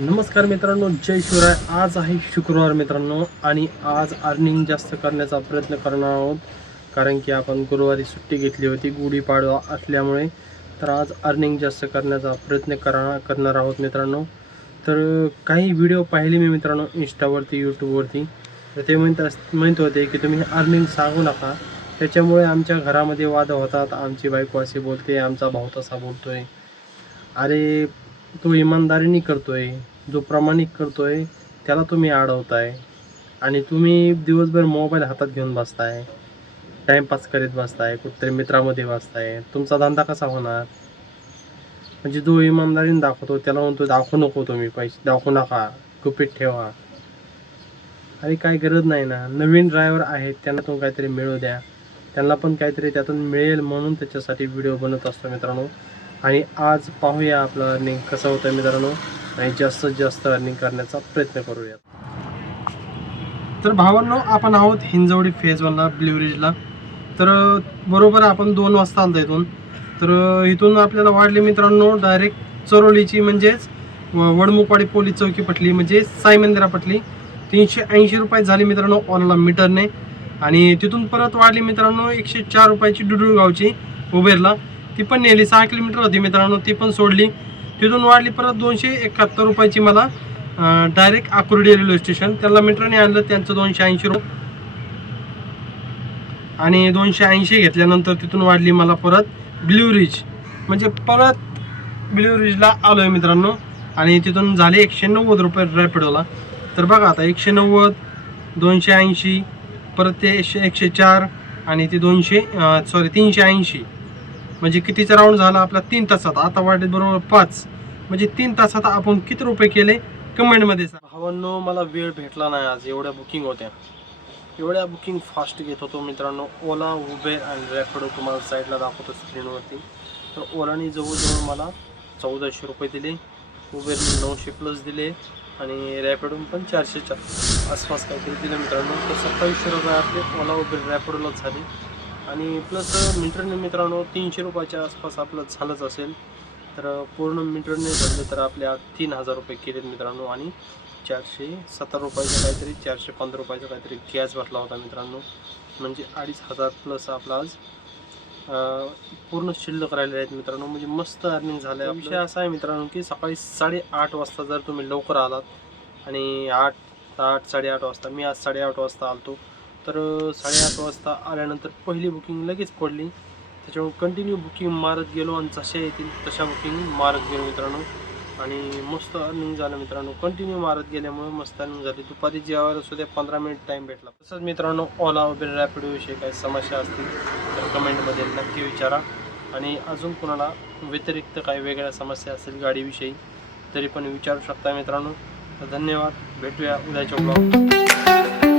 नमस्कार मित्रांनो, जय शिवराय. आज आहे शुक्रवार मित्रांनो आणि आज अर्निंग जास्त करण्याचा प्रयत्न करणार आहोत. कारण की आपण गुरुवारी सुट्टी घेतली होती गुढीपाडवा असल्यामुळे. तर आज अर्निंग जास्त करण्याचा प्रयत्न करणार आहोत मित्रांनो. तर काही व्हिडिओ पाहिले मी मित्रांनो इंस्टावरती, यूट्यूबवरती. तर ते म्हणत होते की तुम्ही अर्निंग सांगू नका, त्याच्यामुळे आमच्या घरामध्ये वाद होतात. आमची बायको अशी बोलते, आमचा भाऊ तसा बोलतोय. अरे, तो इमानदारीने करतोय, जो प्रामाणिक करतोय त्याला तुम्ही अडवताय आणि तुम्ही दिवसभर मोबाईल हातात घेऊन बसताय, टाइमपास करीत बसताय, कुठेतरी मित्रामध्ये बसताय. तुमचा धंदा कसा होणार? म्हणजे जो इमानदारीने दाखवतो त्याला म्हणतो दाखवू नको, तुम्ही पैसे दाखवू नका, गुपित ठेवा. अरे काही गरज नाही ना. नवीन ड्रायव्हर आहेत, त्यांना तुम्ही काहीतरी मिळू द्या, त्यांना पण काहीतरी त्यातून मिळेल म्हणून त्याच्यासाठी व्हिडिओ बनत असतो मित्रांनो. आणि आज पाहूया आपलं अर्निंग कसं होतं मित्रांनो आणि जास्तीत जास्त अर्निंग करण्याचा प्रयत्न करूया. तर भावांनो, आपण आहोत हिंजवडी फेज 1ला, ब्ल्यूरिजला. तर बरोबर आपण 2 वाजता आलतो इथून. तर इथून आपल्याला वाढले मित्रांनो डायरेक्ट चरोलीची म्हणजेच वडमुखवाडी पोलीस चौकी पटली, म्हणजे साई मंदिरा पटली. 380 रुपये झाले मित्रांनो ओला मीटरने. आणि तिथून परत वाढली मित्रांनो 104 रुपयाची डुडुळगावची उबेरला. ती पण नेली, 6 किलोमीटर होती मित्रांनो, ती पण सोडली. तिथून वाढली परत 271 रुपयाची मला डायरेक्ट आकुर्डी रेल्वे स्टेशन. त्याला मीटरने आणलं, त्यांचं 280 रुपये. आणि 280 घेतल्यानंतर तिथून वाढली मला परत ब्ल्यूरिज, म्हणजे परत ब्ल्यूरिजला आलो आहे मित्रांनो. आणि तिथून झाले 190 रुपये रॅपिडोला. तर बघा आता 190, 280, परत ते 104 आणि ते 380. म्हणजे कितीचा राऊंड झाला आपला? 3 तासात. आता वाढले बरोबर 5, म्हणजे 3 तासात आपण किती रुपये केले कमेंटमध्ये सांगा. भावांनो, मला वेळ भेटला नाही आज, एवढ्या बुकिंग होत्या, एवढ्या बुकिंग फास्ट घेत होतो मित्रांनो. ओला, उबेर आणि रॅपिडो तुम्हाला साईडला दाखवतो स्क्रीनवरती. तर ओलाने जवळजवळ मला 1400 रुपये दिले, उबेरने 900 प्लस दिले आणि रॅपिडोन पण 400च्या आसपास काहीतरी दिले मित्रांनो. तर 2700 रुपये आपले ओला, उबेर, रॅपिडोलाच झाले. आणि प्लस मीटरने मित्रांनो 300 रुपयाच्या आसपास आपलं झालंच असेल. तर पूर्ण मीटरने धरलं तर आपल्या 3000 रुपये केलेत मित्रांनो. आणि 470 रुपयाचं काहीतरी, 415 रुपयाचा काहीतरी गॅस बसला होता मित्रांनो. म्हणजे 2500 प्लस आपला आज पूर्ण शिल्लक राहिले आहेत मित्रांनो. म्हणजे मस्त अर्निंग झालं आहे. विषय असा आहे मित्रांनो की सकाळी 8:30 वाजता जर तुम्ही लवकर आलात आणि 8:30 वाजता, मी आज 8:30 वाजता आलतो. तर 8:30 वाजता आल्यानंतर पहिली बुकिंग लगेच पडली. त्याच्यामुळे कंटिन्यू बुकिंग मारत गेलो आणि जशा येतील तशा बुकिंग मारत गेलो मित्रांनो. आणि मस्त अर्निंग झालं मित्रांनो. कंटिन्यू मारत गेल्यामुळे मस्त अर्निंग झाली. दुपारी जेवायला सुद्धा 15 मिनिट टाईम भेटला. तसंच मित्रांनो ओला, उबेर, रॅपिडोविषयी काही समस्या असतील तर कमेंटमध्ये नक्की विचारा. आणि अजून कोणाला व्यतिरिक्त काही वेगळ्या समस्या असतील गाडीविषयी तरी पण विचारू शकता मित्रांनो. तर धन्यवाद, भेटूया उद्याच्या ब्लॉग.